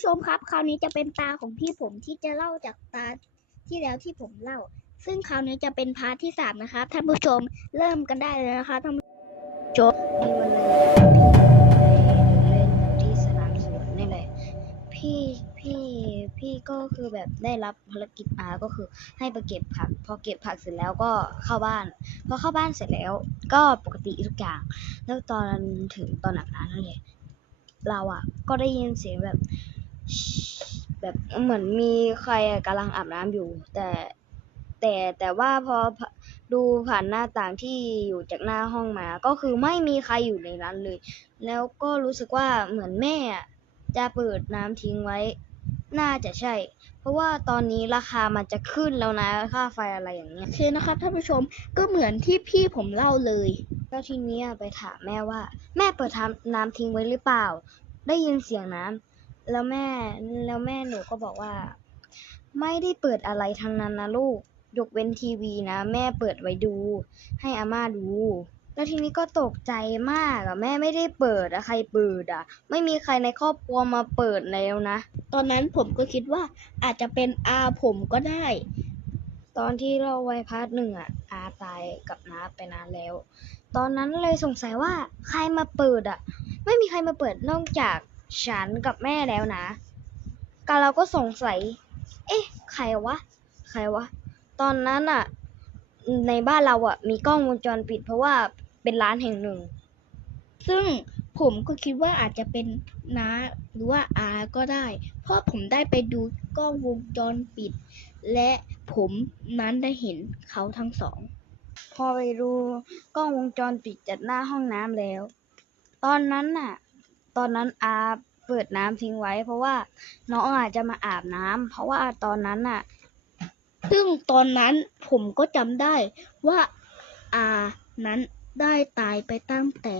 ผู้ชมครับ คราวนี้จะเป็นตาของพี่ผมที่จะเล่าจากตาที่แล้วที่ผมเล่า ซึ่งคราวนี้จะเป็นพาร์ทที่สามนะครับท่านผู้ชมเริ่มกันได้เลยนะคะท่านผู้ชมมีวันหนึ่งพี่เล่นที่สนามสวนนี่แหละพี่พี่พี่ก็คือแบบได้รับภารกิจมาก็คือให้ไปเก็บผัก พอเก็บผักเสร็จแล้วก็เข้าบ้านพอเข้าบ้านเสร็จแล้ว ก็ปกติทุกอย่าง แล้วตอนถึงตอนอาบน้ำนั่นแหละเราอะก็ได้ยินเสียงแบบ แบบเหมือนมีใครกำลังอาบน้ำอยู่ แต่แต่แต่ว่าพอดูผ่านหน้าต่างที่อยู่จากหน้าห้องมา ก็คือไม่มีใครอยู่ในนั้นเลย แล้วก็รู้สึกว่าเหมือนแม่จะเปิดน้ำทิ้งไว้ น่าจะใช่ เพราะว่าตอนนี้ราคามันจะขึ้นแล้วนะค่าไฟอะไรอย่างเงี้ยโอเคนะครับท่านผู้ชมก็เหมือนที่พี่ผมเล่าเลย แล้วทีนี้ไปถามแม่ว่า แม่เปิดทำน้ำทิ้งไว้หรือเปล่า ได้ยินเสียงน้ำ แล้วแม่แล้วแม่หนูก็บอกว่า ไม่ได้เปิดอะไรทั้งนั้นนะลูก ยกเว้นทีวีนะ แม่เปิดไว้ดู ให้อาม่าดู แล้วทีนี้ก็ตกใจมากอะแม่ไม่ได้เปิดอะใครเปิดอะไม่มีใครในครอบครัวมาเปิดแล้วนะ ตอนนั้นผมก็คิดว่าอาจจะเป็นอาผมก็ได้ ตอนที่เราไวพาร์ทหนึ่งอะอาตายกับน้าไปนานแล้ว ตอนนั้นเลยสงสัยว่าใครมาเปิดอะไม่มีใครมาเปิดนอกจาก ฉันกับแม่แล้วนะก็เราก็สงสัย เอ๊ะ ใครวะ ใครวะ ตอนนั้นอะในบ้านเราอะมีกล้องวงจรปิดเพราะว่าเป็นร้านแห่งหนึ่ง ซึ่งผมก็คิดว่าอาจจะเป็นน้าหรือว่าอาก็ได้ เพราะผมได้ไปดูกล้องวงจรปิด และผมนั้นได้เห็นเขาทั้งสอง พอไปดูกล้องวงจรปิดจากหน้าห้องน้ำแล้ว ตอนนั้นน่ะ ตอนนั้นอา เปิดน้ำทิ้งไว้ เพราะว่าน้องอาจจะมาอาบน้ำเพราะว่าตอนนั้นน่ะ ซึ่งตอนนั้นผมก็จำได้ว่าอานั้นได้ตายไปตั้งแต่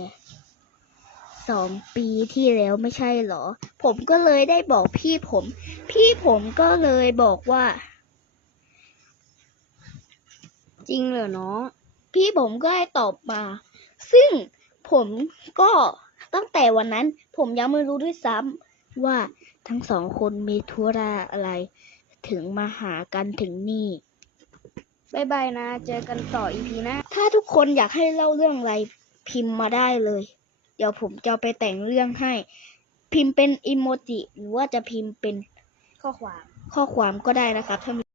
สองปีที่แล้วไม่ใช่เหรอ ผมก็เลยได้บอกพี่ผม พี่ผมก็เลยบอกว่า จริงเหรอน้องพี่ผมก็ให้ตอบมา ซึ่งผมก็ ตั้งแต่วันนั้นผมยังไม่รู้ด้วยซ้ำว่าทั้งสองคนมีธุระอะไร ถึงมาหากันถึงนี่บ๊ายบายนะ เจอกันต่ออีพีหน้า ถ้าทุกคนอยากให้เล่าเรื่องอะไรพิมพ์มาได้เลย เดี๋ยวผมจะเอาไปแต่งเรื่องให้ พิมพ์เป็นอิโมจิหรือว่าจะพิมพ์เป็นข้อความ ข้อความก็ได้นะครับท่านผู้